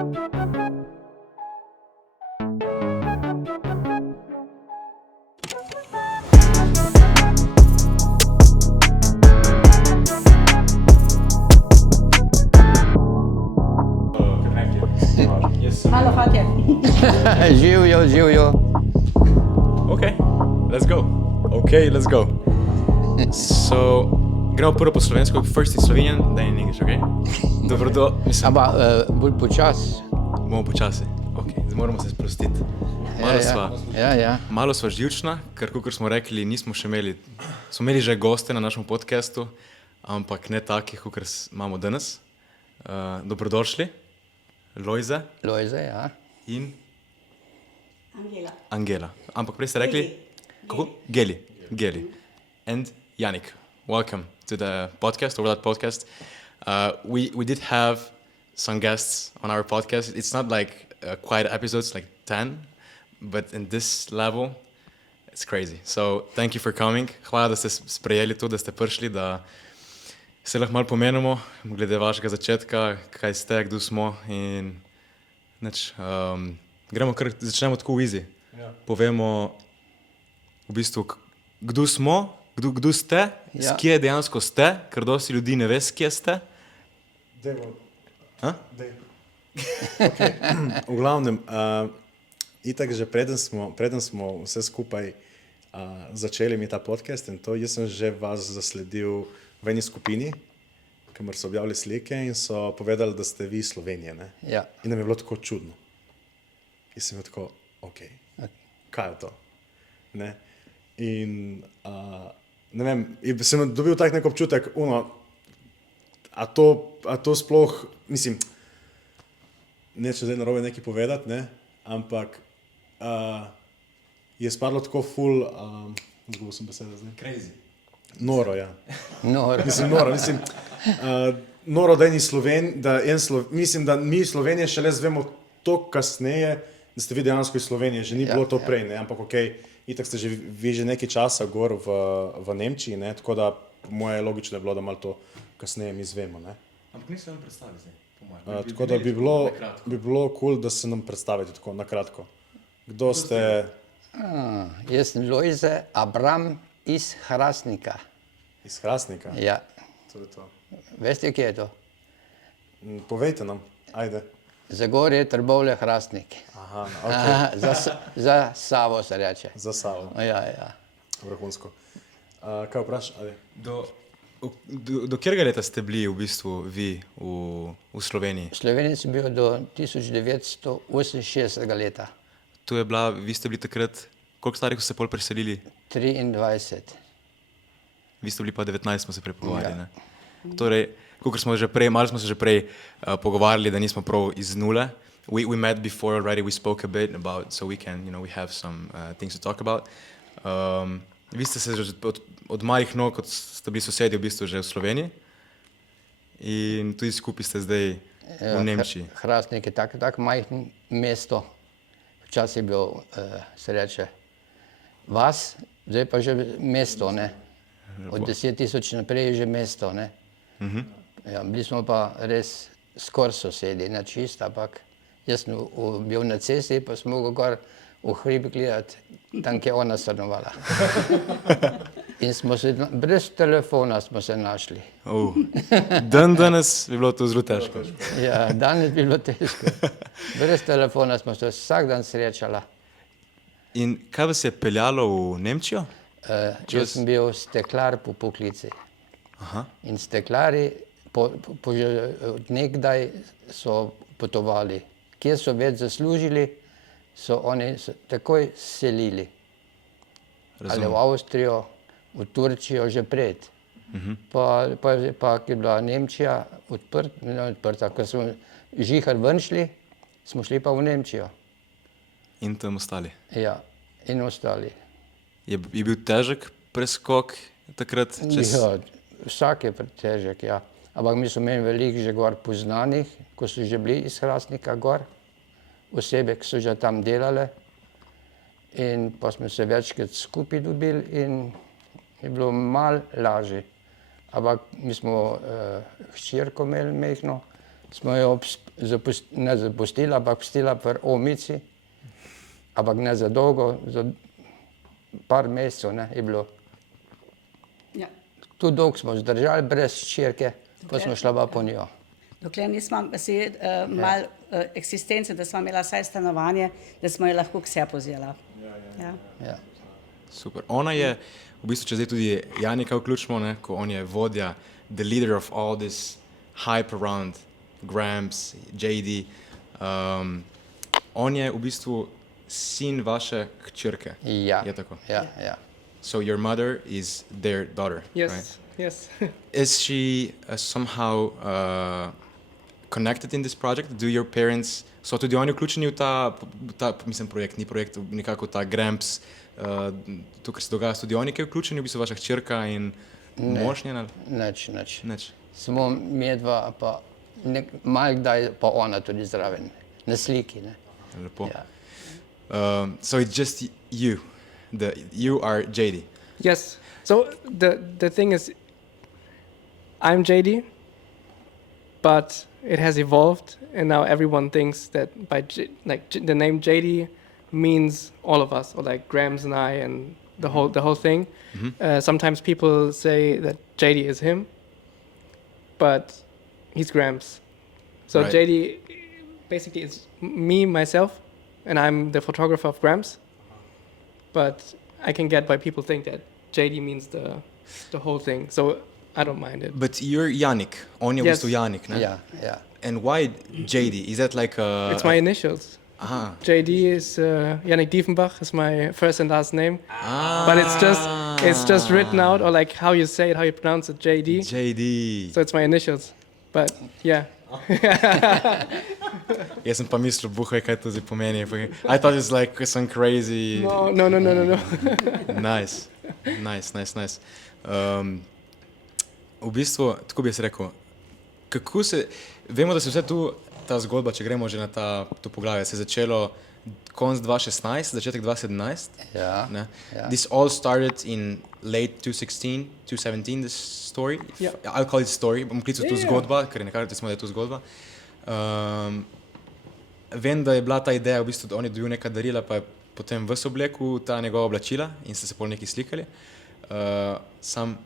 Malo hatje. Živijo. Okay, let's go. So, gremo prvo po slovensko, first in Slovenian, then in English, okay? Dobro, mislim. Ampak bolj počas. Bomo počasi, okay, zdaj moramo se sprostiti. Malo sva živčna, ker kakor smo rekli, smo imeli že goste na našem podcastu, ampak ne takih, kakor imamo danes. Dobrodošli. Lojze, ja. In Angela. Ampak prej ste rekli? Kako? Geli. And Janik, welcome to the podcast, OVERLOUD podcast. We did have some guests on our podcast. It's not like quiet episodes, like 10, but in this level, it's crazy. So thank you for coming. Hvala, da ste sprejeli to, da ste prišli, da se lahko malo pomenimo, glede vašega začetka, kaj ste, kdo smo in začnemo tako easy. Ja. Povemo v bistvu, kdo smo, kdo ste, ja. Kje dejansko ste, ker dosti ljudi ne ve, kje ste. Okay. V glavnem, itak že preden smo vse skupaj začeli mi ta podcast in to, jaz sem že vas zasledil v eni skupini, kamor so objavili slike in so povedali, da ste vi iz Slovenije, ne? Ja. In nam je bilo tako čudno. In sem bil tako, okay. Kaj je to? Ne? In ne vem, sem dobil tak nek občutek, a to sploh, mislim, neče zdaj narobe nekaj povedati, ne? Ampak je spadlo tako ful, zgubil sem besede zdaj. Crazy. Noro, ja. Noro, mislim, da mi Slovenije šele zvemo to kasneje, da ste vi dejansko iz Slovenije, že ni bilo to prej, ne, ampak itak ste vi že nekaj časa gor v Nemčiji, ne, tako da moje logično je bilo, da malo to kasneje mi zvemo, ne. Ampak nisem vam predstavili zdaj, po mojem. Tako da bi bilo cool, da se nam predstavite tako na kratko. Kdo ste? Jaz sem Lojze Abram iz Hrastnika. Iz Hrastnika? Ja. To je to. Veste, kje je to? Povejte nam, ajde. Zagorje, Trbovlje, Hrastnik. Aha, okay. Za Savo se reče. Za Savo. Ja. Vrhunsko. Kaj vpraš? Ajde. Do katerega leta ste bili v bistvu vi v Sloveniji? V Sloveniji sem bil do 1968 leta. Vi ste bili takrat, koliko starih ste se pol preselili? 23. Vi ste bili pa 19, smo se prepogovarjali, ne? Torej, malo smo se že prej pogovarjali, da nismo prav iz nule. We met before already, we spoke a bit about, so we can, we have some things to talk about. Vi ste se že od malih nog, kot ste bili sosedi v bistvu že v Sloveniji in tudi skupaj ste zdaj v Nemčiji. Hrastnik je tako majhno mesto. Včasih je bil, se reče, vas, zdaj pa že mesto, ne. Od 10 000 naprej je že mesto, ne. Ja, bili smo pa res skoraj sosedi, ne čist, ampak jaz sem bil na cesti, pa sem mogel gor v hrib gledati, tam, kje ona stanovala. In smo se, brez telefona smo se našli. Danes bi bilo to zelo težko. Ja, danes bi bilo težko. Brez telefona smo se vsak dan srečala. In kaj vas je peljalo v Nemčijo? Jaz sem bil steklar po poklici. Aha. In steklari od nekdaj so potovali. Kje so več zaslužili, so oni takoj selili. Ali v Avstrijo, v Turčijo že pred. Pa je bila Nemčija odprta, ko smo žihar ven šli, smo šli pa v Nemčijo. In tam ostali? Ja, in ostali. Je bil težek preskok takrat? Ja, vsak je težek, ja. Ampak mi smo imeli veliko že gor poznanih, ko so že bili iz Hrastnika gor, osebe, ki so že tam delale. In pa smo se večkrat skupaj dobili in je bilo malo lažje. Ampak mi smo hčerko imeli mehno, smo jo ne zapustila, ampak pustila pri omici, ampak ne za dolgo, za par mesecev ne, je bilo. Ja. Tu dolgo smo zdržali brez hčerke, pa smo šla pa po njo. Dokler nismo si mal eksistence, da smo imela vsaj stanovanje, da smo jo lahko k sebi vzela. Ja. Ja. Super. Ona je, v bistvu, če zdaj tudi Janika vključimo, ne, ko on je vodja, the leader of all this hype around Gramps, Jaadiee. On je v bistvu sin vaše hčerke. Ja. Je tako? Ja, ja. So your mother is their daughter, Yes, right? yes. Is she somehow connected in this project? Do your parents, so tudi oni vključeni v ta mislim, projekt, ni projekt, nekako ta Gramps, to, kar se dogaja, tudi oni, ki je vključeni, v bistvu vaša hčerka in mož njen? Nič. Samo medva, pa malo kdaj pa ona tudi zraven, na sliki. Ne? Lepo. Ja. So it's just you. You are Jaadiee. Yes. So the thing is, I'm Jaadiee, but it has evolved, and now everyone thinks that the name Jaadiee means all of us, or like Gramps and I, and the whole thing. Mm-hmm. Sometimes people say that Jaadiee is him, but he's Gramps. So Right. Jaadiee basically is me, myself, and I'm the photographer of Gramps. But I can get why people think that Jaadiee means the whole thing. So I don't mind it. But you're Janik. On je v Yes. bistvu Janik, ne? Ja, ja. And why Jaadiee? Is that like a... It's my initials. Aha. Jaadiee is Yannick Diefenbach is my first and last name. But it's just written out, or like how you say it, how you pronounce it, Jaadiee. Jaadiee. So it's my initials. But yeah. Jaz sem pa mislil, buhaj, kaj to zdaj pomeni. I thought it's like some crazy... No. Nice. V bistvu, tako bi jaz rekel, kako se... Vemo, da se vse tu, ta zgodba, če gremo že na to poglavje, se je začelo konec 2016, začetek 2017. Ja, Ne? ja. This all started in late 2016, 2017, this story. Yeah. I'll call it story, bom klical to Yeah. zgodba, ker nekaj recimo, da je to zgodba. Vem, da je bila ta ideja, v bistvu, da on je dobil neka darila, pa je potem ves oblekel ta njegova oblačila in ste se pol neki slikali. Sam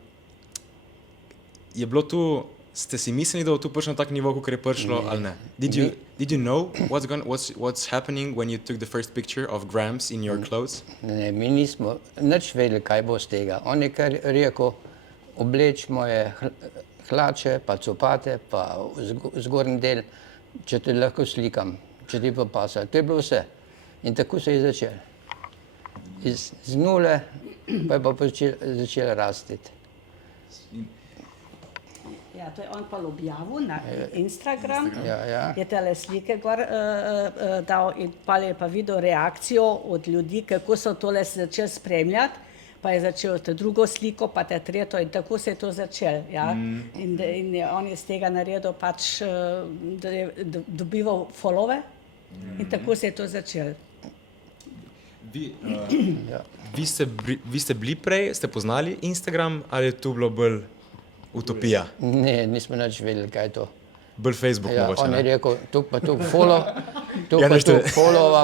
je bilo tu, ste si mislili, da bo tu prišlo na tak nivo, kot je prišlo, ali ne? Did you know what's happening when you took the first picture of Gramps in your clothes? Ne, mi nismo nič vedeli, kaj bo z tega. On je kar rekel, obleč moje hlače, pa copate, pa zgornji del, če te lahko slikam, če ti pa pasa. To je bilo vse. In tako se je začel. Z nule pa je pa začel rasti. Ja, to je on pa objavil na Instagram. Ja. Je tele slike gor dal in pa je pa videl reakcijo od ljudi, kako so tole se začeli spremljati, pa je začel te drugo sliko, pa te tretjo in tako se je to začelo. Ja? In on je z tega naredil pač, da je dobival followove in tako se je to začelo. Vi ste bili prej, ste poznali Instagram ali je tu bilo bolj utopija? Ne, nismo nič vedeli, kaj je to. Bolj Facebook Ja, mogoče, on je ne? rekel, tu pa tu followova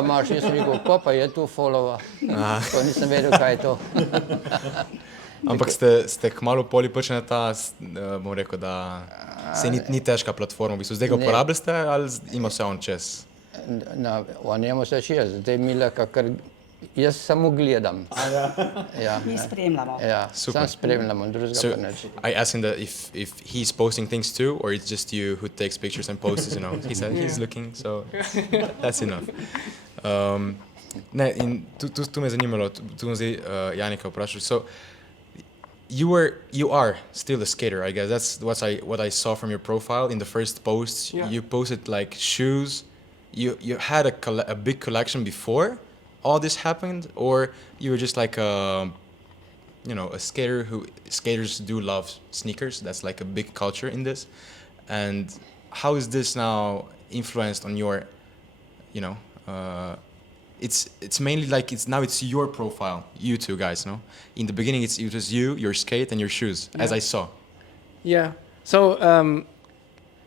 imaš. Jaz sem rekel, ko pa je tu followa? To nisem vedel, kaj je to. Ampak ste kmalu poli prišli na ta, bom rekel, da se ni težka platforma, v bistvu zdaj ga Ne. uporabljate ali ima se on čez? O njemu se čez, zdaj mi lahko kar, jaz samo gledam. Ja, Mi spremljamo. ja, Super. sam spremljamo, drugega So pa nič. I asked him that if he's posting things too, or it's just you who takes pictures and posts, you know. He said he's looking, so that's enough. Ne, in tu me je zanimalo, tu bom zdaj Janika vprašal. So you are still a skater, I guess. That's what I saw from your profile in the first posts. Yeah. You posted like shoes. You had a big collection before all this happened, or you were just like a skater skaters do love sneakers. That's like a big culture in this. And how is this now influenced on your, it's mainly like it's your profile, you two guys, no? In the beginning, it was you, your skate, and your shoes, as I saw. Yeah. So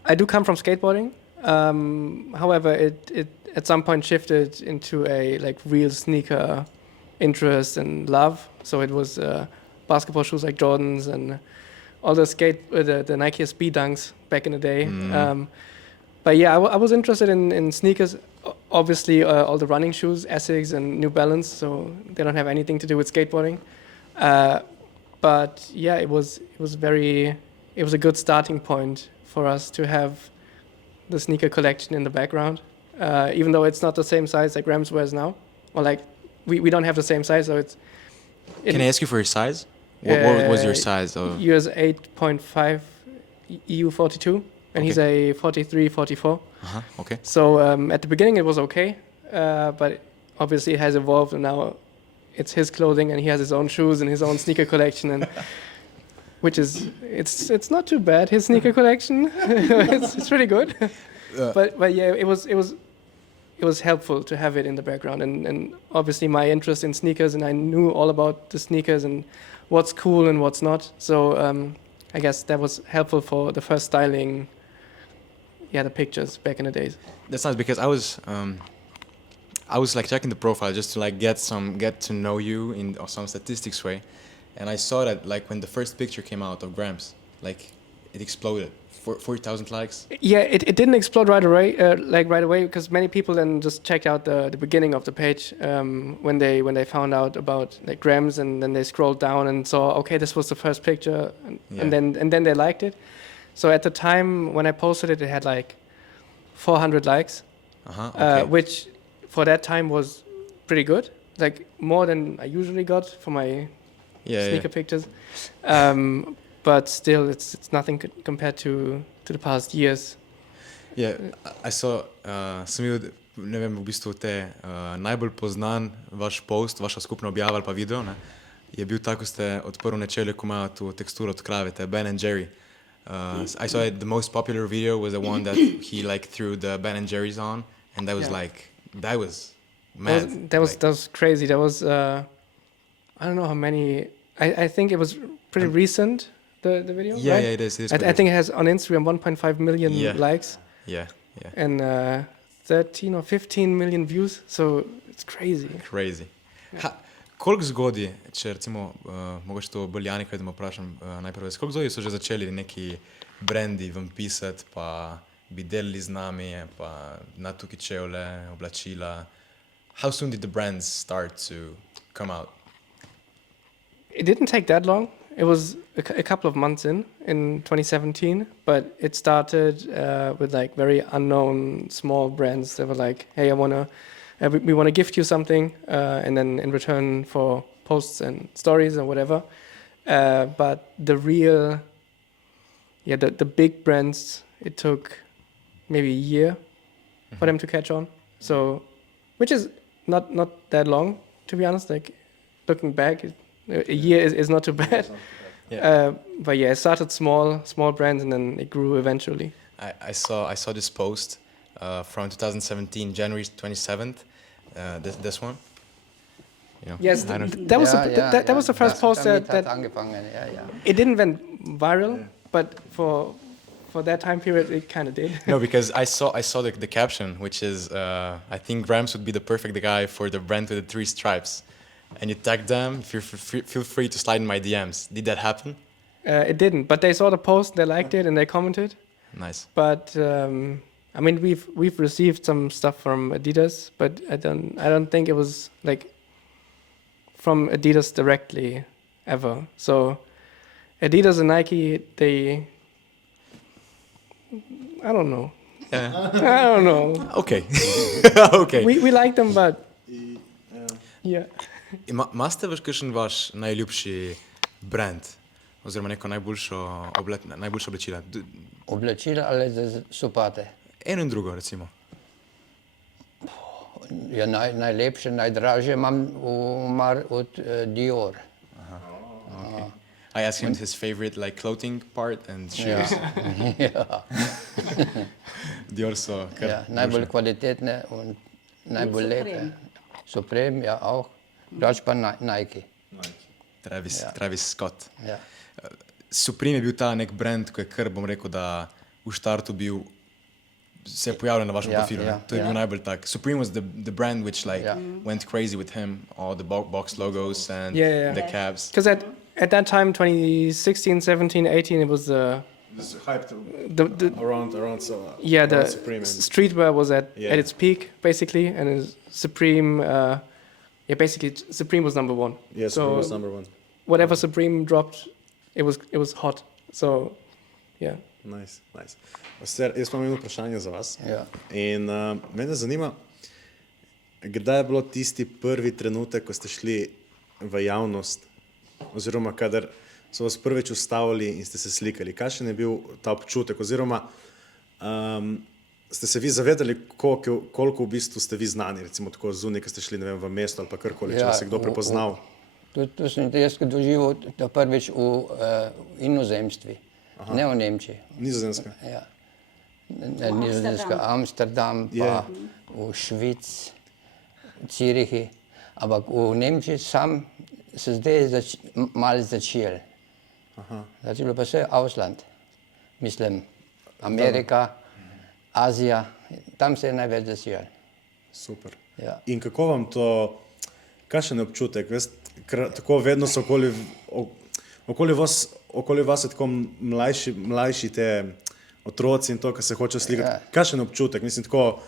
I do come from skateboarding. However, it at some point shifted into a like real sneaker interest and love. So it was basketball shoes like Jordans and all the the Nike SB Dunks back in the day. But yeah, I was interested in sneakers. Obviously, all the running shoes, Essex and New Balance. So they don't have anything to do with skateboarding. But yeah, it was a good starting point for us to have the sneaker collection in the background. Even though it's not the same size like Gramps wears now, or like we don't have the same size, so it's. Can I ask you for your size? What was your size? US 8.5, EU 42, and he's a 43, 44. Okay. So at the beginning it was okay, but obviously it has evolved, and now it's his clothing, and he has his own shoes and his own sneaker collection, and which is it's not too bad. His sneaker collection, it's pretty good. But yeah, it was helpful to have it in the background, and obviously my interest in sneakers, and I knew all about the sneakers and what's cool and what's not. So I guess that was helpful for the first styling. Yeah, the pictures back in the days. That's nice because I was like checking the profile just to like get to know you in some statistics way, and I saw that like when the first picture came out of Gramps, like it exploded. 40,000 likes. Yeah, it didn't explode right away because many people then just checked out the beginning of the page when they found out about like Gramps, and then they scrolled down and saw, okay, this was the first picture, and then they liked it. So at the time when I posted it, it had like 400 likes, okay. Which for that time was pretty good, like more than I usually got for my sneaker pictures. But still, it's nothing compared to the past years. Yeah, I saw, sem videl, ne vem, v bistvu najbolj poznan vaš post, vaša skupna objava ali pa video, ne, je bil tako, ko ste odprli načelje, ko imajo tu teksturo od krave, Ben and Jerry. I saw the most popular video was the one that he like threw the Ben and Jerry's on, and that was that was mad. That was crazy. That was I don't know how many. I think it was pretty recent. The video. Yeah, right? yeah, it is. I think it has on Instagram 1.5 million likes. Yeah. And 13 or 15 million views. So it's crazy. Crazy. Koliko zgodij, če recimo, mogoče to bolj Janika, da me vprašam najprej, koliko zgodij so že začeli neki brendi vam pisati, pa bi delali z nami, pa na tukaj čevlje, oblačila. How soon did the brands start to come out? It didn't take that long. It was a couple of months in 2017, but it started with like very unknown small brands that were like, hey, we want to gift you something, and then in return for posts and stories or whatever. But the real, the big brands, it took maybe a year for them to catch on. So, which is not that long, to be honest. Like looking back, a year is not too bad. But yeah, it started small brands, and then it grew eventually. I saw this post from 2017, January 27th. This one. You know, yes, that was the first post that it didn't went viral, but for that time period it kind of did. No, because I saw the caption, which is I think Gramps would be the perfect guy for the brand with the 3 stripes. And you tagged them. Feel free to slide in my DMs. Did that happen? It didn't, but they saw the post, they liked it, and they commented. Nice. But I mean, we've received some stuff from Adidas, but I don't think it was like from Adidas directly ever. So Adidas and Nike, I don't know. Yeah. I don't know. Okay. Okay. We like them, but yeah. Imate kakšen vaš najljubši brand? Oziroma neko najboljše oblačila? Oblačila ali sopate? Eno in drugo, recimo. Ja, najlepše, najdražje imam od Dior. Okay. I asked him his favorite like clothing part and shoes. Ja. Dior so kar najbolj kvalitetne in najbolj lepe. Supreme, ja, auch. Drugače pa Nike. Travis Scott. Ja. Supreme je bil ta nek brand, ko je kar, bom rekel, da v štartu bil se je pojavljal na vašem profilu. ja. To je bil najbolj tak. Supreme was the brand which like went crazy with him, all the box logos and Yeah. the caps. Because at that time, 2016, 17, 18, it was This hype the around the Supreme. streetwear was at Yeah. its peak basically, and Supreme, basically Supreme was number one. Yeah, So Supreme was number one. whatever Supreme dropped, it was hot. So yeah. Nice. Oster, jaz imam eno vprašanje za vas. Ja. In mene zanima, kdaj je bilo tisti prvi trenutek, ko ste šli v javnost, oziroma kadar so vas prvič ustavili in ste se slikali. Kakšen je bil ta občutek, oziroma ste se vi zavedali, koliko v bistvu ste vi znani, recimo tako zunaj, ko ste šli, ne vem, v mesto ali pa karkoli, če vas je kdo prepoznal? To sem jaz doživel to prvič v inozemstvi, ne v Nemčiji. Nizozemska. Ja. Nizozemska, Amsterdam, pa v Švici, Zürichi, ampak v Nemčiji sam se zdaj malo začel. Zdaj je bilo pa vse Ausland, mislim Amerika, Azija, tam se je največ začel. Super. Ja. In kako vam to, kakšen je občutek? Ker tako vedno so okoli vas je tako mlajši te otroci in to, kar se hoče slikati. Ja. Kakšen je občutek? Mislim, tako,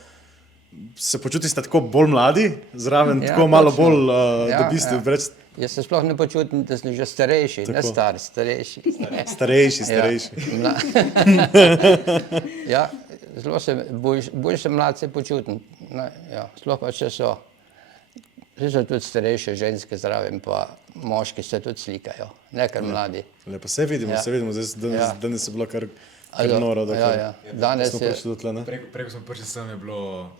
se počutite tako bolj mladi, zraven Ja, tako malo točno. bolj Ja, da biste ja. več Jaz se sploh ne počutim, da sem že starejši, ne Tako. star, starejši. starejši. Ja, zelo se, bolj se mlad se počutim. Ja, sploh pa če so tudi starejše ženske zraven, pa moški se tudi slikajo, ne kar mladi. Lepo, se vidimo, danes je bilo kar noro. Ja. Danes smo je, prišli do tle, ne? Preko smo prišli sem je bilo,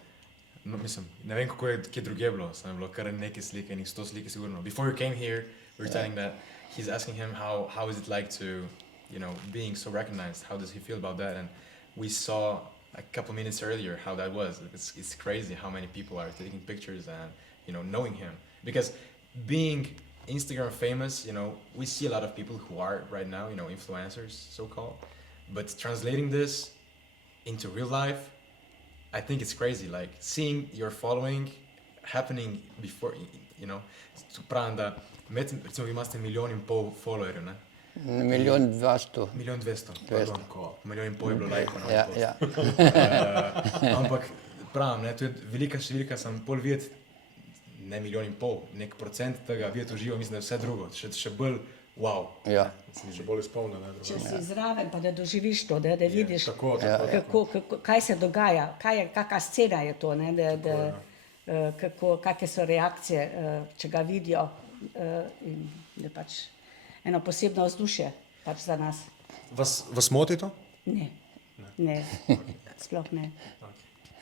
no, mislim, ne vem kako je kje druge bilo, sem je bilo kar nekaj slik, enih 100 slike sigurno. Before you came here, we were telling that he's asking him how is it like to, you know, being so recognized, how does he feel about that, and we saw a couple minutes earlier how that was. It's crazy how many people are taking pictures and, you know, knowing him. Because being Instagram famous, you know, we see a lot of people who are right now, you know, influencers, so-called. But translating this into real life, I think it's crazy. Like seeing your following happening before, you know, pravim, da recimo vi imate 1,5 milijona followerjev, ne? 1,200,000. 1,200,000, pardon. 1,5 milijona je bilo lajkov na Ja, post. ja. Ampak pravim, ne, to je velika številka, sem pol videti, ne 1,5 milijona, nek procent tega videti uživo, mislim, da je vse drugo, še bolj wow. Ja. Še bolj izpolnjeno. Če si zraven, pa da doživiš to, da vidiš, Tako. kaj se dogaja, kakšna scena je to, ne, kakšne so reakcije, če ga vidijo, in je pač eno posebno vzdušje pač za nas. Vas moti to? Ne, sploh ne.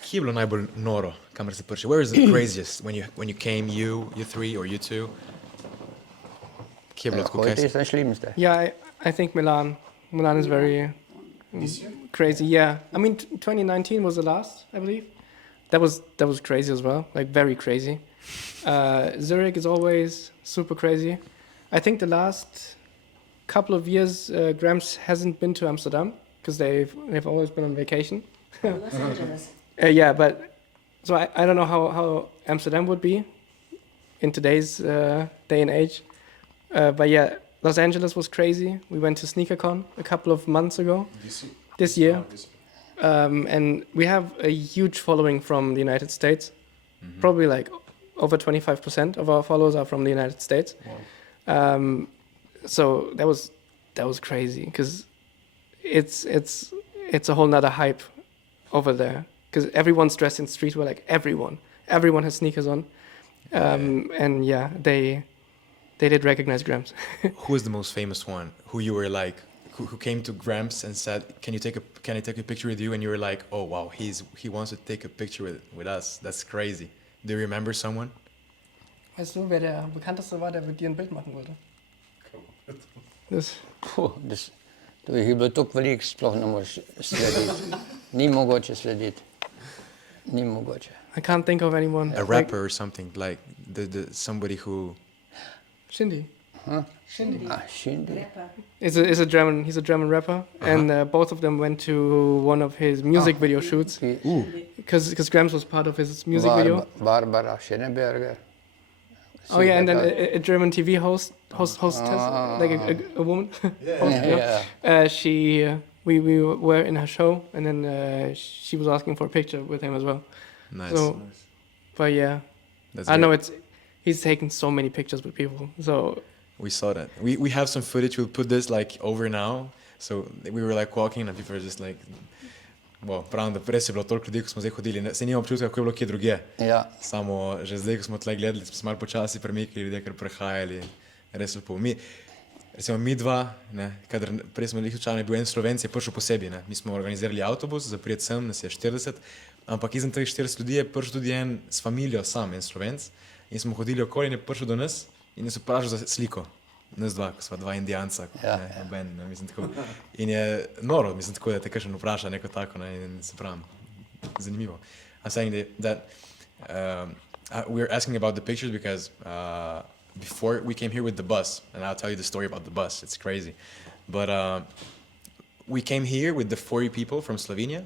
Kje je bilo najbolj noro, kamor se prišel? Where is the craziest when you came, you three or you two? Kje je bilo tako Heute kaj? ist das Schlimmste. Yeah, I think Milan is very crazy. Yeah, I mean 2019 was the last, I believe. That was crazy as well, like very crazy. Zurich is always super crazy. I think the last couple of years, Gramps hasn't been to Amsterdam because they've always been on vacation. Los Angeles. Yeah, but so I don't know how Amsterdam would be in today's day and age. But yeah, Los Angeles was crazy. We went to SneakerCon a couple of months ago. This year. And we have a huge following from the United States. Probably like over 25% of our followers are from the United States. So that was crazy because it's a whole nother hype over there because everyone's dressed in streetwear, like everyone has sneakers on. And yeah, they did recognize Gramps. Who is the most famous one? Who you were like, who came to Gramps and said, "Can I take a picture with you?" And you were like, "Oh wow, he wants to take a picture with us. That's crazy." Do you remember someone? Weißt du, wer der bekannteste war, der mit dir ein Bild machen wollte? To jih je bilo toliko veliko, sploh ne moreš slediti. Ni mogoče slediti. Ni mogoče. I can't think of anyone. A rapper or something like the somebody who. Shindy. Shindy. Shindy. Rapper. He's a German rapper, and both of them went to one of his music video shoots because Gramps was part of his music video. Barbara Schöneberger. Oh yeah, and then a German TV host like a woman. Host, we were in her show, and then she was asking for a picture with him as well. Nice. So, but yeah, That's I know great. he's taken so many pictures with people. So We saw that. We have some footage. We'll put this like over now. So we were like walking and people were just like, wow, pravim, da prej je bilo toliko ljudi, ko smo zdaj hodili. Se nimam občutka, kako je bilo kje drugje. Ja. Samo že zdaj, ko smo tle gledali, smo se malo počasi premikali, ljudje kar prehajali. Res lepo. Recimo mi dva, ne, kadar prej smo jih učali, je bil en Slovenc, je prišel posebej. Ne. Mi smo organizirali avtobus, za prijet sem, nas je 40, ampak izven teh 40 ljudi je prišel tudi en s familijo sam, en Slovenc. In smo hodili okoli in je prišel do nas in je se vprašal za sliko. Nas dva, ko sva dva indijanca, mislim tako. In je noro, mislim tako, da te kakšen vpraša neko tako, ne, in se pravim, zanimivo. I'm saying that we're asking about the pictures because before we came here with the bus, and I'll tell you the story about the bus, it's crazy. But we came here with the 40 people from Slovenia,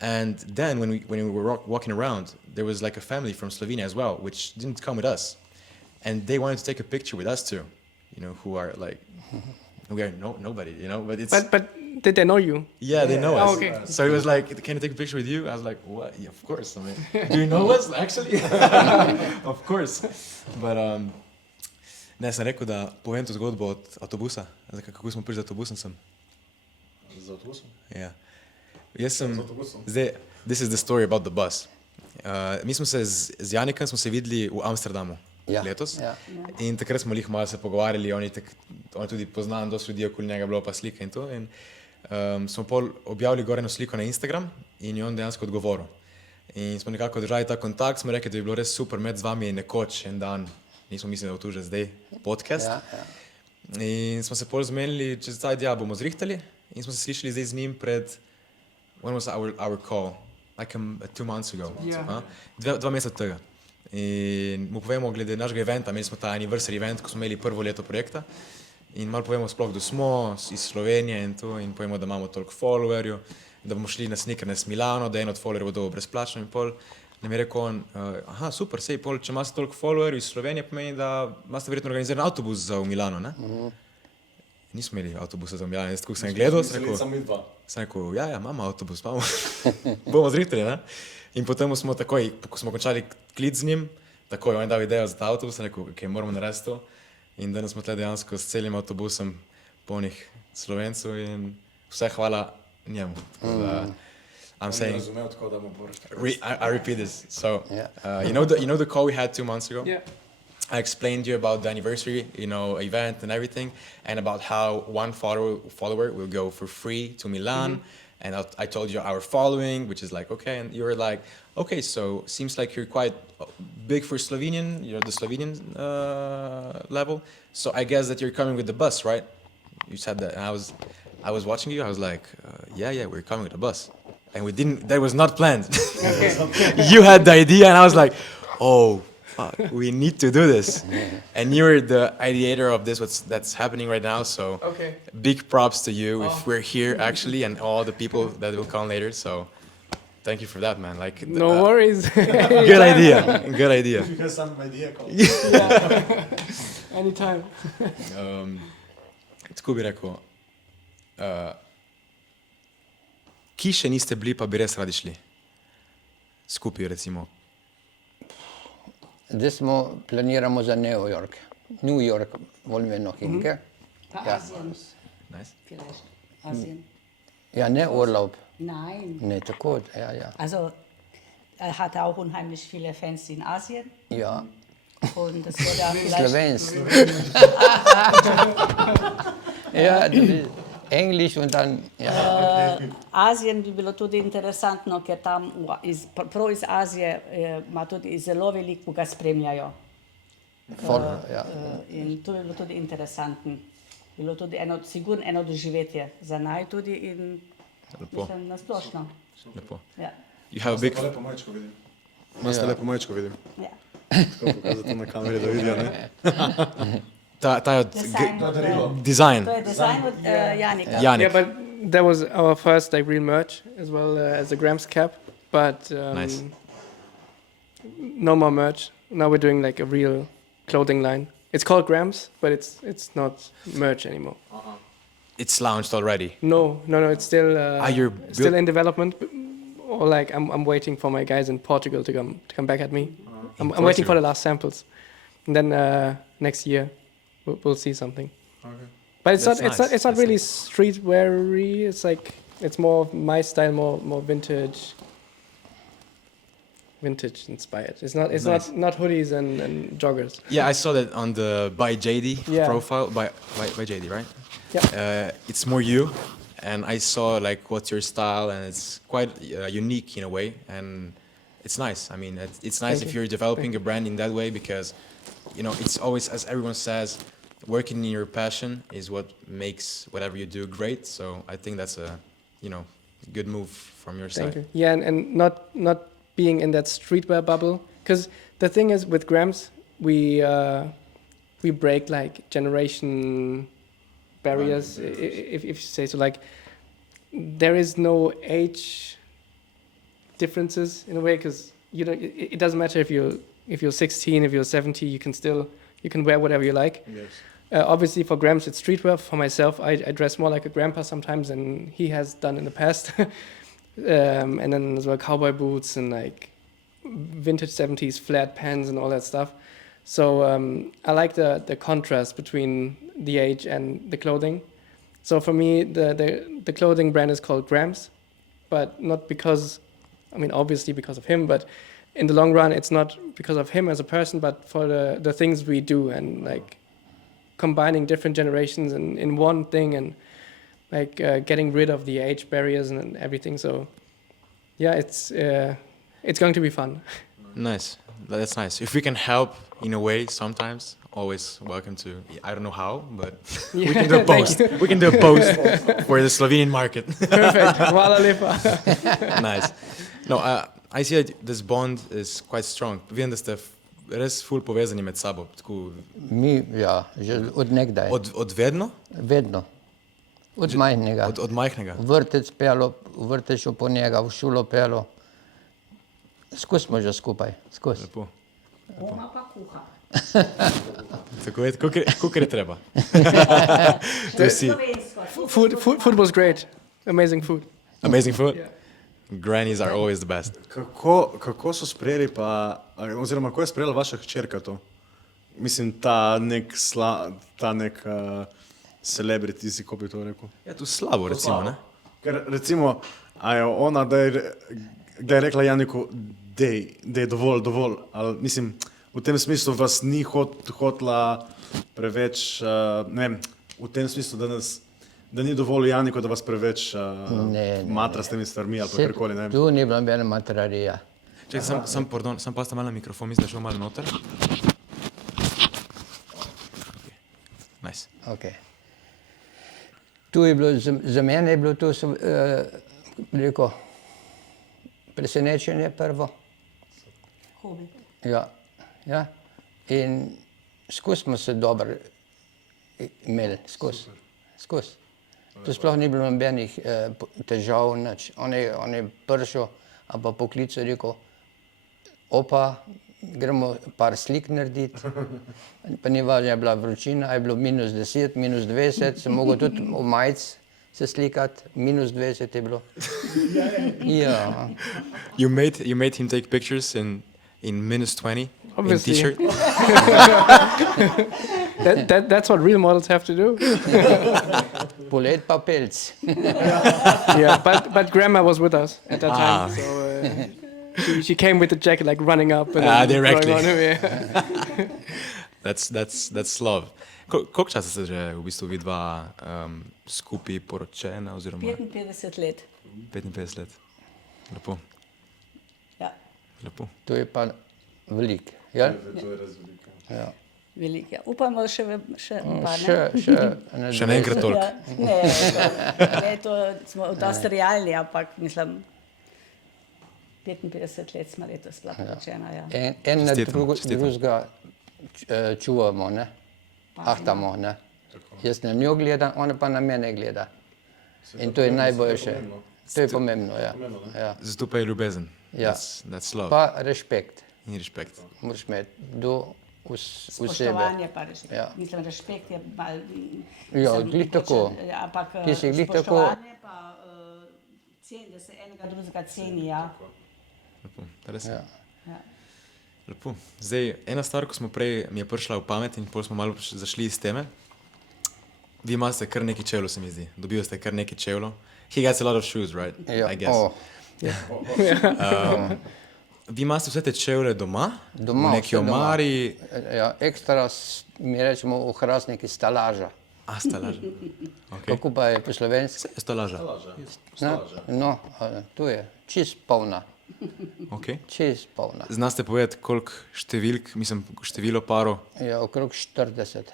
and then when we were walking around, there was like a family from Slovenia as well, which didn't come with us. And they wanted to take a picture with us too, you know, who are like, we are nobody, you know, but it's... But did they know you? Yeah, they know us. Oh, okay. So it was like, can I take a picture with you? I was like, what? Yeah, of course. I mean, do you know us, actually? Of course. But, ne, sem rekel, da povem to zgodbo od avtobusa. Kako smo prišli z avtobusom sem? Z avtobusom? Ja. Jaz sem... Z avtobusom? Zdaj, this is the story about the bus. Mi smo se z Janikom smo se videli v Amsterdamu letos. Ja. In takrat smo malo se pogovarjali, on tudi poznam dosti ljudi, okoli njega bilo pa slika in to. In smo pol objavili gore eno sliko na Instagram in je on dejansko odgovoril. In smo nekako držali ta kontakt, smo rekli, da bi bilo res super med z vami nekoč en dan, nismo mislili, da bo tu že zdaj podcast. In smo se pol zmenili, čez taj dja bomo zrihtali in smo se slišali zdaj z njim pred, when was our call? Like 2 months ago. Dva meseca od tega. In mu povemo glede našega eventa, imeli smo ta anniversary event, ko smo imeli prvo leto projekta in malo povemo sploh, kdo smo iz Slovenije in to in povemo, da imamo toliko followerjev, da bomo šli na sneakers Milano, da je en od followerjev dobo brezplačno in pol nam je rekel on, aha, super, sej pol, če imate toliko followerjev iz Slovenije, pomeni, da imate verjetno organiziran avtobus za v Milano, ne? Nismo imeli avtobusa za v Milano, jaz tako sem gledal, sem rekel, ja, imamo avtobus, imamo, bomo zrihtali, ne? In potem smo takoj, ko smo končali klic z njim, takoj on je dal idejo za ta avtobus, rekel, ok, moramo narediti to. In danes smo tle dejansko s celim avtobusom polnih Slovencev in vse hvala njemu. I'm saying, I repeat this. So, you know the call we had 2 months ago? Yeah. I explained to you about the anniversary, event and everything, and about how one follower will go for free to Milan. And I told you our following, which is like, okay. And you were like, okay, so seems like you're quite big for Slovenian, you're the Slovenian level. So I guess that you're coming with the bus, right? You said that. And I was watching you. I was like, yeah, we're coming with the bus. And that was not planned. You had the idea and I was like, oh, fuck, we need to do this. And you're the ideator of this, that's happening right now. So big props to you if we're here actually and all the people that will come later. So thank you for that, man. Like, No worries. good idea. Good idea. You have some idea? Anytime. Tako bi rekel, ki še niste bili, pa bi res radi šli? Skupaj, recimo. Zdaj planiramo za New York, wollen noch hingehen. Asien Nice. vielleicht. Asien. Ja, ne Urlaub. Nein. Ne, tako, ja. Also er hatte auch unheimlich viele Fans in Asien. Ja, Und das würde er vielleicht... Slowensk. Ja, Englisch und dann, ja. Asien bi bilo tudi interesantno, ker tam prav iz Azije ima tudi zelo veliko, ga spremljajo. Ja. In to bi bilo tudi interesantno. Bilo tudi sigurno eno doživetje za naj tudi in mislim na splošno. Lepo. Ja. You have a big... Lepo majčko vidim. Imate lepo majčko vidim. Ja. Tako pokazati na kameri, da vidijo, ne? Ta je od Dizajn, design. to je dizajn od Janika. Janik. Yeah, but that was our first like real merch as well as a Gramps cap. But Nice. no more merch. Now we're doing like a real clothing line. It's called Gramps, but it's not merch anymore. It's launched already. No, it's still You're still in development. Or like I'm waiting for my guys in Portugal to come back at me. I'm waiting for the last samples, and then next year we'll see something. Okay. But it's That's not nice. it's not That's really nice. streetwear-y. It's like it's more of my style, more vintage inspired. It's Nice. not hoodies and joggers. Yeah, I saw that on the by Jaadiee Yeah. profile by Jaadiee, right? Yeah. It's more you, and I saw like what's your style, and it's quite unique in a way, and it's nice. I mean, it's nice Thank if you. you're developing a brand in that way because, it's always, as everyone says, working in your passion is what makes whatever you do great. So I think that's a, good move from your Thank side. you. Yeah, and not being in that streetwear bubble. Because the thing is with Gramps, we break like generation barriers, if you say so. Like there is no age differences in a way, because it doesn't matter if you're 16, if you're 70, you can wear whatever you like. Yes. Obviously for Gramps it's streetwear. For myself, I dress more like a grandpa sometimes than he has done in the past. And then as well cowboy boots and like vintage 70s flat pants and all that stuff. So I like the contrast between the age and the clothing. So for me, the clothing brand is called Gramps, but not because, obviously because of him, but in the long run, it's not because of him as a person, but for the things we do and like combining different generations in one thing and like getting rid of the age barriers and everything. So yeah, it's going to be fun. Nice. That's nice. If we can help in a way sometimes, always welcome to. I don't know how, but we can do a post. We can do a post for the Slovenian market. Perfect. Hvala lepa. Nice. No, I see that this bond is quite strong. Vem, da ste res ful povezani med sabo. Tako, Mi, ja, že od nekdaj, od vedno? vedno, od majhnega. Od majhnega? Vrtec pelo, vrtec šel po njega, v šolo pelo. Skus smo že skupaj, skus. Lepo. Oma pa kuha. Tako je, kolikor je treba. To je si. Slovensko. Food was great. Amazing food. Amazing food? Yeah. Grannies are always the best. Kako so sprejeli oziroma kako je sprejela vaša hčerka to? Mislim, ta nek celebrity, kako bi to rekel? Ja, tu slabo recimo, ne? Ker recimo, a je ona, da je rekla Janiku, da je dovolj, ali mislim, v tem smislu vas ni hotla preveč, ne vem, v tem smislu, da ni dovolj Janiku, da vas preveč matra s temi stvarmi ali pa karkoli, ne vem. Tu ni bila nobena matrarija. Čekaj, sam pa sta malo mikrofon, mislim, da šel malo noter. Nice. Okay. Tu je bilo, za mene je bilo to, rekel, presenečenje prvo. Hobi. Ja. In skus smo se dobro imeli, skus. Tu sploh ni bilo nobenih težav, nič. On je prišel, a pa poklical, rekel, opa, gremo par slik narediti. Pa ni važno, je bila vročina, je bilo -10, -20, sem mogel tudi v majici se slikati, -20 je bilo. Ja. You made him take pictures in -20 Obviously. in t-shirt. That's what real models have to do. Polet pa pelc. Yeah, but Grandma was with us at that time, so she came with the jacket, like running up and then directly. throwing on him, yeah. That's love. Koliko časa ste že v bistvu vidva skupaj poročena oziroma 55 let. 55 let? Lepo, Ja, lepo. To je pa veliko. Ja? To je res veliko. Ja. veliko. Ja. Upamo, da še pa ne. Še enkrat toliko. Ja, ne, to smo dosti realni, ampak mislim, 55 let smo letos bila poročena. Ja. En na Čestitam. drugega čuvamo, ne? ahtamo, ne. Jaz na njo gledam, ona pa na mene gleda. In to je najboljše. To je pomembno, ja. Ja. Zato pa je ljubezen. Ja. That's love. Pa respekt. In respekt. Moraš imeti do osebe. Spoštovanje pa respekt. Ja. Mislim, respekt je malo... Ja, glih tako. Ampak Ti si glih tako. spoštovanje pa da se enega drugega ceni, ja. Lepo, interesno. Ja. Ja. Lepo. Zdaj, ena stvar, ko smo prej, mi je prišla v pamet in potem smo malo zašli iz teme. Vi imate kar nekaj čevljev, se mi zdi. Dobili ste kar nekaj čevljev. He gets a lot of shoes, right? Ja. I guess. Vi imate vse te čevlje doma? Doma, v neki vse doma. omari? Ja, ekstra, mi rečemo v Hrastniki stalaža. A, stalaža. Okay. Kako pa je po slovenski? Stalaža. No, tu je, čist polna. Okay. Čist polna. Znaste povedati, koliko številk, mislim, število parov? Ja, okrog 40.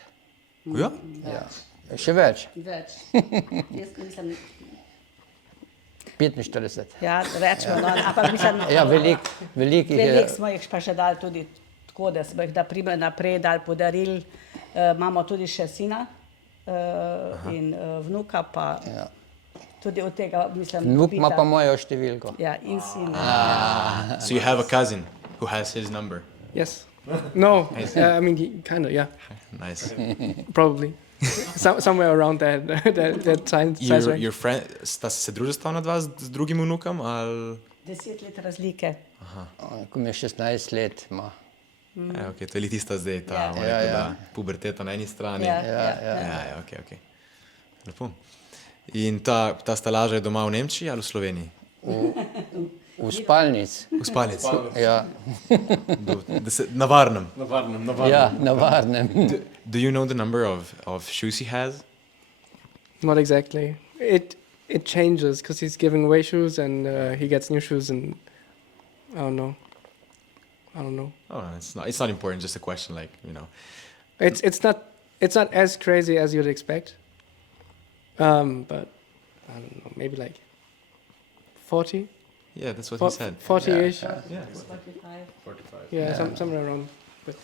Ja? Ja. Še več, Več. Jaz mislim, 45. ja, rečemo, no, ampak mislim, Ja, veliko jih je. veliko smo jih pa še dali tudi tako, da smo jih naprej dali podarili. Imamo tudi še sina in vnuka, pa Ja. tudi od tega, mislim, Vnuk ima dobita. pa mojo številko. Ja, in sin. So you have a cousin who has his number. Yes. No, I mean, kind of, yeah, Nice. probably. Somewhere around that time. size range. Your friend, sta se družila ona dva z drugim vnukom ali? 10 let razlike. Ko mi je 16 let, ima. Okay, to je tista zdaj, ta Ja, ja. da, puberteta na eni strani. Ja, Ja, okay. Lepo. In ta stalaža je doma v Nemčiji ali v Sloveniji? V spalnici. V spalnici. Ja, Na varnem. Na varnem. ja, na varnem. Do you know the number of shoes he has? Not exactly. It changes because he's giving away shoes and he gets new shoes and I don't know. Oh, it's not important, just a question, like, you know. It's not as crazy as you'd expect. But I don't know, maybe like 40, Yeah, that's what he said. 40-ish. Yeah. 45. Yeah, somewhere around. But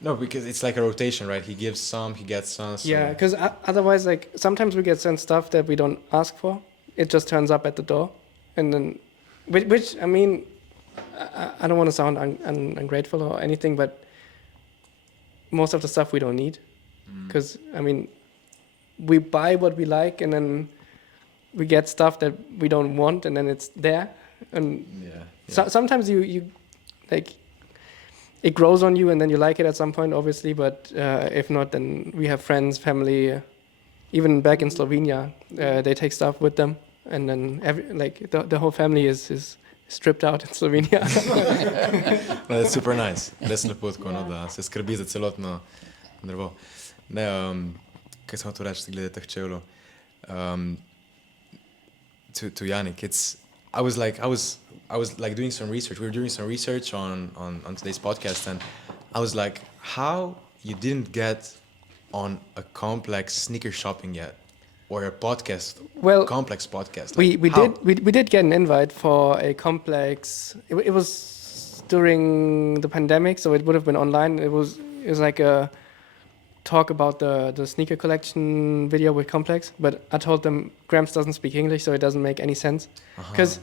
No, because it's like a rotation, right? He gives some, he gets some. So. yeah, because otherwise, like sometimes we get sent stuff that we don't ask for. It just turns up at the door, and then, which I mean, I don't want to sound ungrateful or anything, but most of the stuff we don't need, because I mean, we buy what we like, and then we get stuff that we don't want, and then it's there, and Yeah. sometimes you like. It grows on you and then you like it at some point, obviously, but if not, then we have friends, family, even back in Slovenia, they take stuff with them, and then the whole family is stripped out in Slovenia. No, that's super nice. Res lepo tako, no, da se skrbi za celotno drevo. Ne, kaj sem hotel reči glede teh čevljev? To Janik, I was like doing some research. We were doing some research on today's podcast, and I was like, how you didn't get on a complex sneaker shopping yet, or a podcast, Well, complex podcast. we how? did get an invite for a complex. It was during the pandemic, so it would have been online. It was like a talk about the sneaker collection video with Complex, but I told them Gramps doesn't speak English, so it doesn't make any sense. Because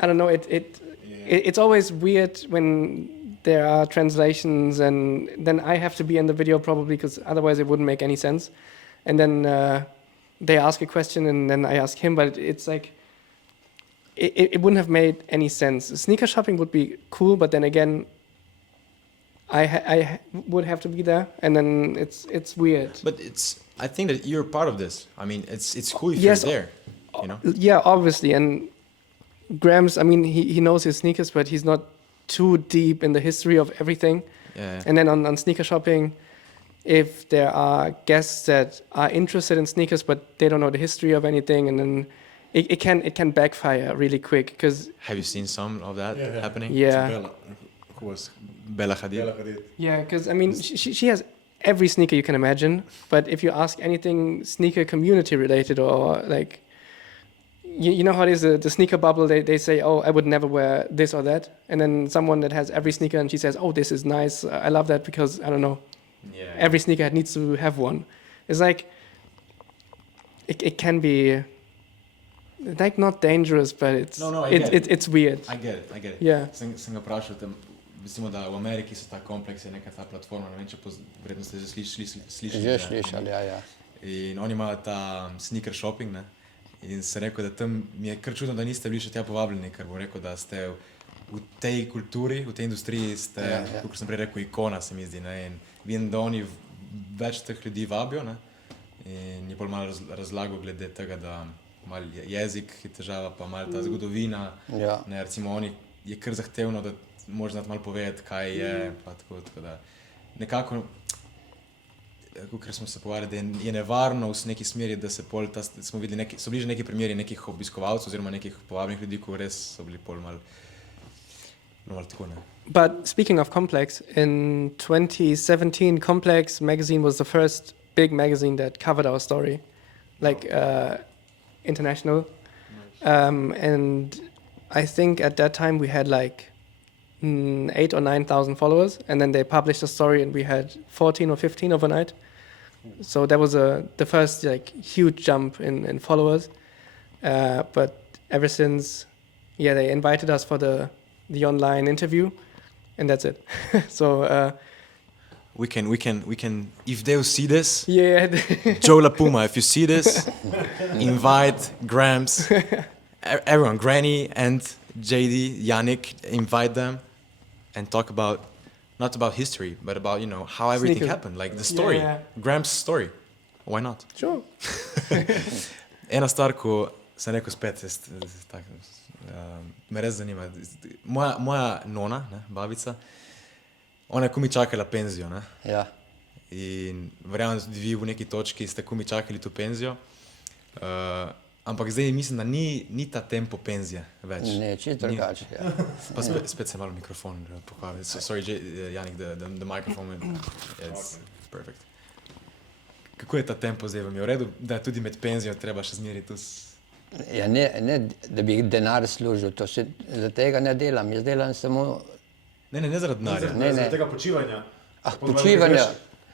I don't know, it's always weird when there are translations, and then I have to be in the video probably because otherwise it wouldn't make any sense. And then they ask a question, and then I ask him, but it's like it wouldn't have made any sense. Sneaker shopping would be cool, but then again, I would have to be there, and then it's weird. But I think that you're part of this. I mean, it's cool if Yes. you're there, you know? Yeah, obviously. And Gramps, I mean, he knows his sneakers, but he's not too deep in the history of everything. Yeah. And then on sneaker shopping, if there are guests that are interested in sneakers, but they don't know the history of anything, and then it can backfire really quick. Because Have you seen some of that Yeah. happening? yeah, Bella, who was Bella Hadid. Bella Hadid. yeah, because I mean, she has every sneaker you can imagine. But if you ask anything sneaker community related, or like, you know how it is, the sneaker bubble, they say, oh, I would never wear this or that. And then someone that has every sneaker and she says, oh, this is nice. I love that because, I don't know, Every sneakerhead needs to have one. It's like it can be like not dangerous, but it's weird. I get it. Yeah. Sem ga vprašal, mislimo, da v Ameriki so ta kompleks, je neka ta platforma, ne vem, če verjetno ste že slišali. Že slišali, ja. In oni imajo ta sneaker shopping, ne? In se rekel, da tam mi je kar čudno, da niste bili še tja povabljeni, ker bom rekel, da ste v tej kulturi, v tej industriji ste, kot sem prej rekel, ikona, se mi zdi, ne? In vidim, da oni več teh ljudi vabijo, ne? In je bolj malo razlagal glede tega, da malo jezik je težava, pa malo ta zgodovina, ne? Recimo oni je kar zahtevno, da moraš znati malo povedati, kaj je, pa tako da nekako, ker smo se pogovarjali, da je nevarno v neki smeri, da se pol, smo videli, so bili že neki primeri nekih obiskovalcev oziroma nekih povabljenih ljudi, ko res so bili pol malo tako, ne. But speaking of Complex, in 2017, Complex magazine was the first big magazine that covered our story, like international. And I think at that time we had like 8,000 or 9,000 followers, and then they published a story and we had 14 or 15 overnight. So that was the first like huge jump in followers. But ever since, they invited us for the online interview, and that's it. So we can if they'll see this, Joe La Puma, if you see this, invite Gramps, everyone, Granny and Jaadiee, Yannick, invite them and talk about not about history, but about, how everything happened, like the story, Gramps' story. Why not? Sure. Ena stvar, ko sem rekel spet, me res zanima. Moja nona, ne, babica, ona je komaj čakala penzijo, ne? Ja. In verjamem, da vi v neki točki ste komaj čakali to penzijo. Ampak zdaj mislim, da ni ta tempo penzije več. Ne, čisto drugače, ja. Pa spet se malo mikrofon pohvali. Sorry, Yannick, the microphone, it's perfect. Kako je ta tempo zdaj? Vam je v redu, da tudi med penzijo treba še zmeriti tu? Ja, ne, da bi denar služil, za tega ne delam, jaz delam samo... Ne zaradi denarja. Zaradi tega počivanja. Počivanja.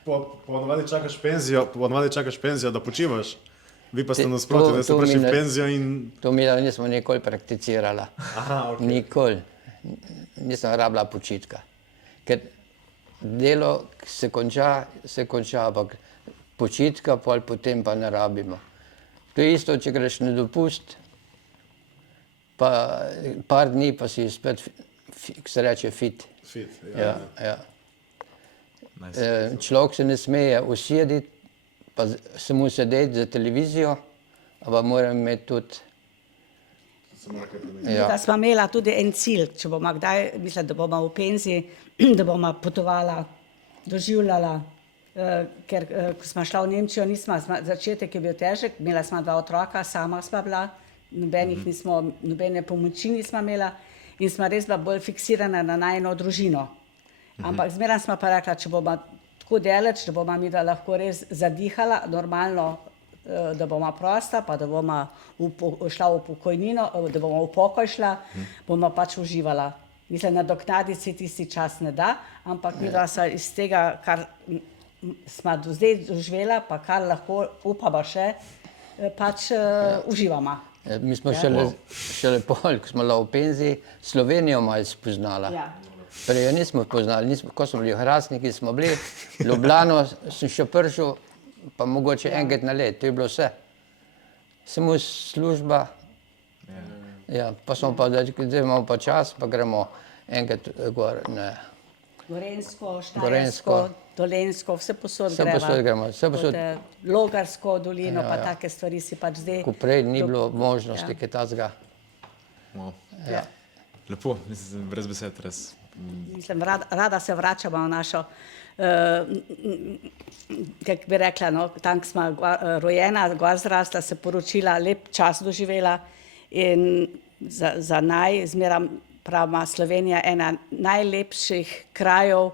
Ponovadi čakaš penzijo, da počivaš. Vi pa ste nasproti, da ste prišli v penzijo in... To mi nismo nikoli prakticirala. Aha, ok. Nikoli. Nisem rabila počitka. Ker delo se konča, ampak počitka potem pa ne rabimo. To je isto, če greš na dopust, pa par dni pa si spet, se reče, fit. Fit, ja. Nice. Človek se ne smeje usediti, pa samo sedeti za televizijo, pa moram imeti tudi... Da smo imela tudi en cilj, če bomo kdaj, mislim, da bomo v penziji, da bomo potovala, doživljala, ker ko smo šla v Nemčijo, začetek je bil težek, imela smo 2 otroka, sama sva bila, nobene pomoči nismo imela in smo res bila bolj fiksirana na najino družino. Ampak zmeraj smo pa rekla, če bomo tako daleč, da bomo mi da lahko res zadihala normalno, da bomo prosta, pa da bomo šla v pokojnino, da bomo v pokoj šla, bomo pač uživala. Mislim, nadoknaditi si tisti čas ne da, ampak mi da se iz tega, kar smo do zdaj doživela, pa kar lahko upamo še, pač uživamo. Mi smo šele pol, ko smo bila v penziji, Slovenijo malo spoznala. Ja. Prej jo nismo poznali, ko smo bili v Hrastniki, smo bili, Ljubljano sem še prišel, pa mogoče enkrat na let, to je bilo vse. Samo služba, pa smo pa, zdaj imamo pa čas, pa gremo enkrat gor, ne. Gorenjsko, Štajersko, Dolenjsko, vse posod gremo. Vse posod. Logarsko dolino, pa take stvari si pač zdaj... Ko prej ni bilo možnosti, kaj tazga. Lepo, mislim, brez besed, res. Mislim, rada se vračamo v našo, kako bi rekla, tam smo rojena, gor zrasla, se poročila, lep čas doživela in za zmeram pravima Slovenija ena najlepših krajev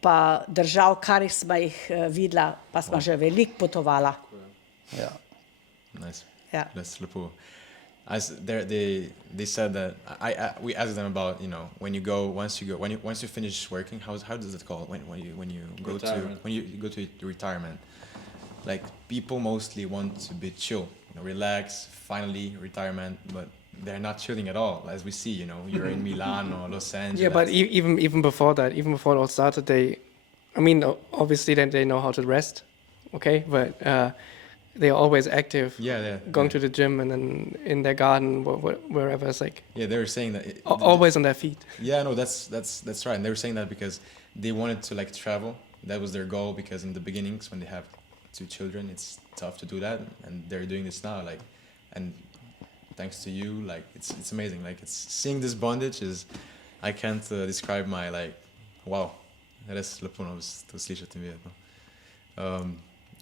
pa držav, kar smo jih videla, pa smo že veliko potovala. Ja. Nice. Ja. Res lepo. They said that we asked them about, you know, once you finish working, how does it call when you go to retirement? Like, people mostly want to be chill, you know, relax, finally retirement, but they're not chilling at all, as we see. You know, you're in Milan or Los Angeles. Yeah, but even before that, even before it all started, obviously then they know how to rest, okay, but they are always active. Yeah. Going to the gym and then in their garden, wherever. It's like they were saying that always on their feet. Yeah, no, that's right. And they were saying that because they wanted to like travel. That was their goal, because in the beginnings, when they have 2 children, it's tough to do that, and they're doing this now. Like, and thanks to you, like it's amazing. Like, it's seeing this bondage is, I can't describe my like, wow. Res lepo to slišati in videti.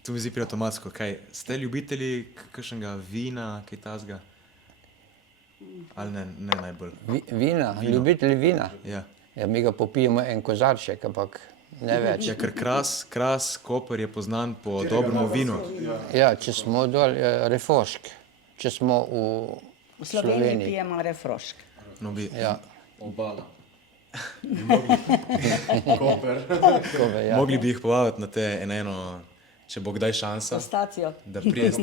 Tu mi zdi pri avtomatsko, kaj, ste ljubitelji kakšnega vina, kaj tazga? Ali ne najbolj? Vina, ljubitelji vina? Ja. Ja, mi ga popijemo en kozarček, ampak ne več. Ja, ker Kras, Koper je poznan po dobremu vinu. Ja, če smo dol, refošk, če smo v Sloveniji. Pijemo refrošk. No, Ja. Obala. Mogli bi jih povabiti na te eno, če bo kdaj šansa, da prijeste,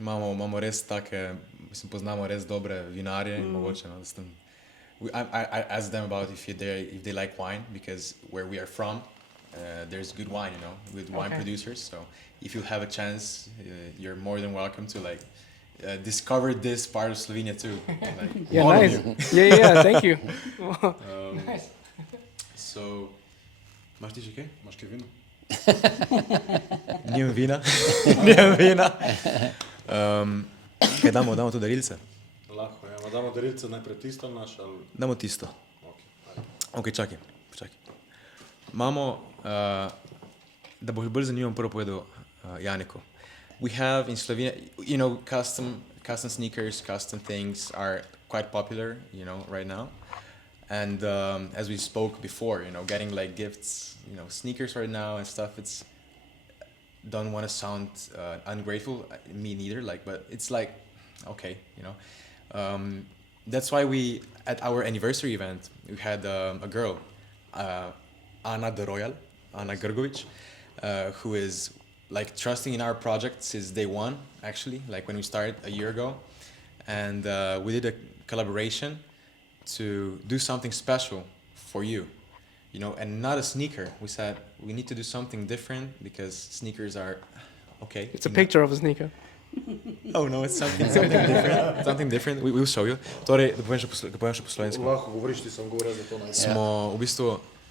imamo res take, mislim, poznamo res dobre vinarje in mogoče, no, da sem, I asked them about if they like wine, because where we are from, there's good wine, you know, with wine producers, so if you have a chance, you're more than welcome to like discover this part of Slovenia too. Like, yeah, nice. Yeah, thank you. Nice. So, imaš ti še kaj? Imaš kaj vino? Nijem vina. Kaj damo tu darilce? Lahko, ja. Damo darilce najprej tisto naš ali... Damo tisto. Ok, čakaj. Imamo, da bo bolj zanimivo prvo povedal Janiku. We have in Slovenia, you know, custom sneakers, custom things are quite popular, you know, right now. And as we spoke before, you know, getting like gifts, you know, sneakers right now and stuff, it's, don't want to sound ungrateful, me neither, like, but it's like, okay, you know. That's why at our anniversary event, we had a girl, Ana Grgovic, who is like trusting in our project since day one, actually, like when we started a year ago. And we did a collaboration to do something special for you, you know, and not a sneaker. We said we need to do something different because sneakers are okay. It's a picture of a sneaker. Oh no, it's something different. Something different. We will show you. Torej, da povem še po slovensko. Lahko govoriš, ti sem govoril, da to naj.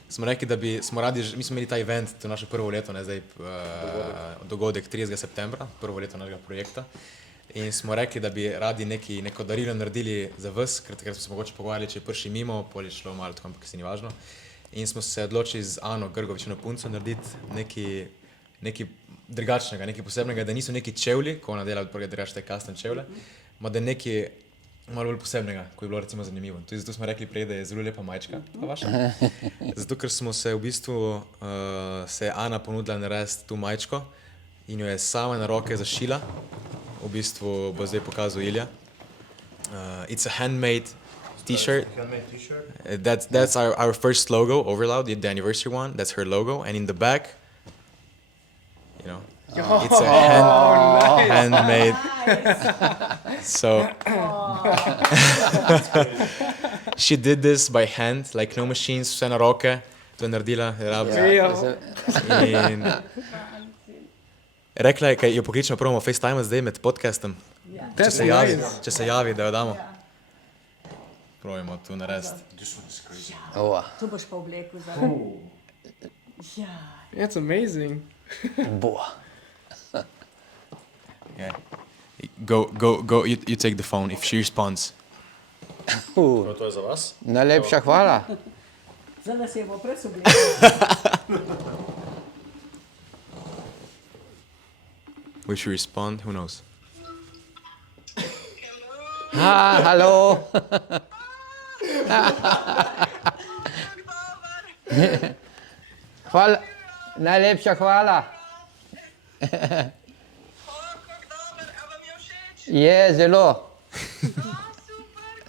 Smo rekli, da smo radi, mi smo imeli ta event, to naše prvo leto, ne, zdaj dogodek 30. septembra, prvo leto našega projekta. In smo rekli, da bi radi neko darilo naredili za vas, ker takrat smo se mogoče pogovarjali, če je prišli mimo, pol je šlo malo tako, ampak se ni važno. In smo se odločili z Ano Grgovič na punco narediti nekaj drugačnega, nekaj posebnega, da niso neki čevlji, ko ona dela drugačne custom čevlje, ma da nekaj malo bolj posebnega, ko je bilo recimo zanimivo. Tudi zato smo rekli prej, da je zelo lepa majčka, pa vaša. Zato, ker smo se v bistvu, se je Ana ponudila narediti tu majčko in jo je sama na roke zašila. V bistvu bo zdaj pokazal Ilja. It's a handmade t-shirt. That's our first logo, Overloud, the anniversary one. That's her logo. And in the back, you know, it's a handmade. So she did this by hand, like no machines, vse na roke, to je naredila. In rekla je, kaj jo pokličemo prvo FaceTime zdaj med podcastom, če se javi, da jo damo. Probajmo tu narediti. To boš pa oblekel za... That's amazing. Yeah. Go, you take the phone if she responds. To je za vas? Najlepša hvala. Zdaj, da se je bo pres oblekel. Will she respond? Who knows? Hallo. Hvala. Najlepša hvala. Je, zelo.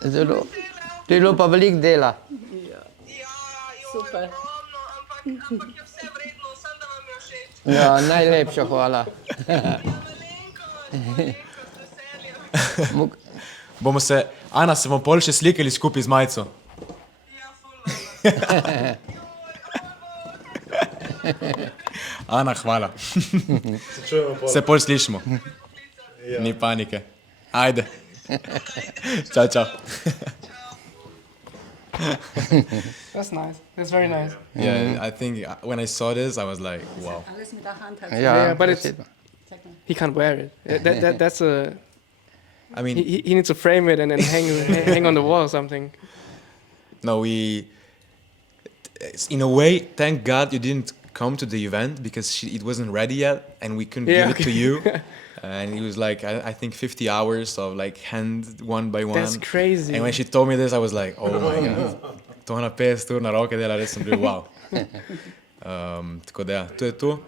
Zelo. To je bilo pa veliko dela. Super. ampak je vse vredno, samo da vam je všeč. Ja, najlepša hvala. Malenkost, veselje. Bomo se, Ana, se bomo pol še slikali skupaj z majico. Ja, ful. Ana, hvala. Se čujemo pol. Se pol slišimo. Ni panike. Ajde. Čau, čau. That's nice. That's very nice. Yeah, I think when I saw this, I was like, wow. Alles mit der Hand hat. Yeah, but it's besedo. he can't wear it. That's a I mean, he needs to frame it and then hang on the wall or something. no, in a way, thank God you didn't come to the event because it wasn't ready yet and we couldn't Yeah, give it to okay. you. And it was like, I think 50 hours of like hand one by one. That's crazy. And when she told me this, I was like, oh my God. To na 50 ur na roke dela, res sem bil wow. Tako da ja, to je to.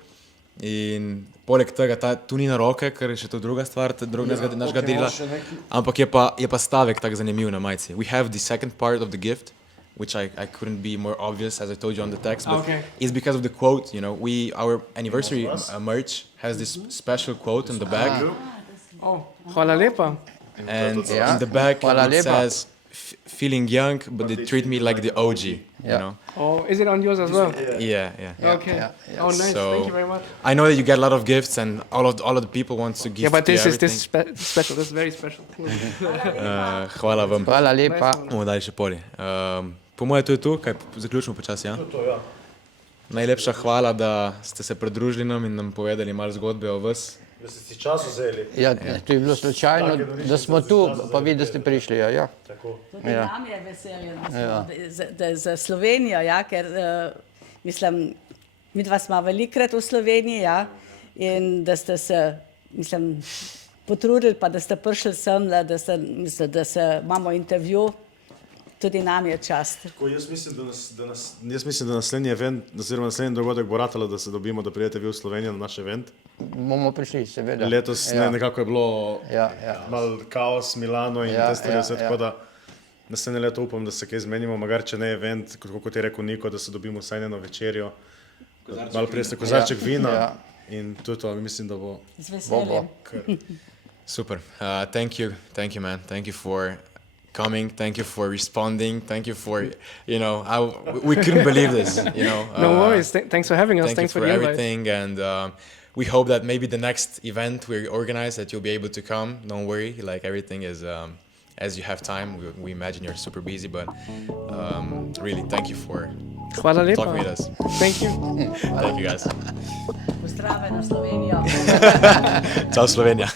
In poleg tega, tu ni na roke, ker je še to druga stvar, našega dela. Ampak je pa stavek tak zanimiv na majici. We have the second part of the gift, which I couldn't be more obvious as I told you on the text, but Okay. it's because of the quote, you know, our anniversary merch has this special quote in the back, Oh, hvala lepa. and Ja. in the back Hvala it lepa. says, feeling young, but they treat me like the OG, you Ja. know? Oh, is it on yours as well? Yeah, yeah. Okay. yeah, yeah. Oh, nice. So- Thank you very much. I know that you get a lot of gifts and all of the people want to give Yeah, but you this is everything. special. This is very special. Hvala vam. Hvala lepa. Nice one. Bomo dali še poli. Po mojem to je to, kaj zaključimo počasi, ja? To, ja. Najlepša hvala, da ste se pridružili nam in nam povedali malo zgodbe o vas. Da ste si čas vzeli. Ja, to je bilo slučajno, da smo tu, pa vi, da ste prišli. Ja, ja. Tako. Tudi Ja. nam je veselje, da za Slovenijo, ja, ker mislim, mi dva smo velikrat v Sloveniji, ja, in da ste se, mislim, potrudili, pa da ste prišli sem, da se imamo intervju, tudi nam je čast. Tako, jaz mislim, da naslednji event, oziroma naslednji dogodek bo ratalo, da se dobimo, da pridete vi v Slovenijo na naš event. Bomo prišli, seveda. Letos ja. nekako je bilo Ja, ja. malo kaos, Milano in Ja, te stvari, ja, vse ja. tako da naslednje leto upam, da se kaj zmenimo, magar če ne event, kot je rekel Niko, da se dobimo vsaj eno večerjo, malo prej kozarček vina Ja. in to je to, mislim, da bo Z veseljem. Super. Thank you, man. Thank you for coming. Thank you for responding. Thank you for, you know, we couldn't believe this, you know. No worries. Thanks for having us. Thank Thanks you for for the invite. everything, and we hope that maybe the next event we organize that you'll be able to come. Don't worry, like everything is as you have time. We imagine you're super busy, but really, thank you for Hvala lepa. talking with us. Thank you. Thank you, guys. Pozdravljena Slovenijo. Ciao, Slovenija.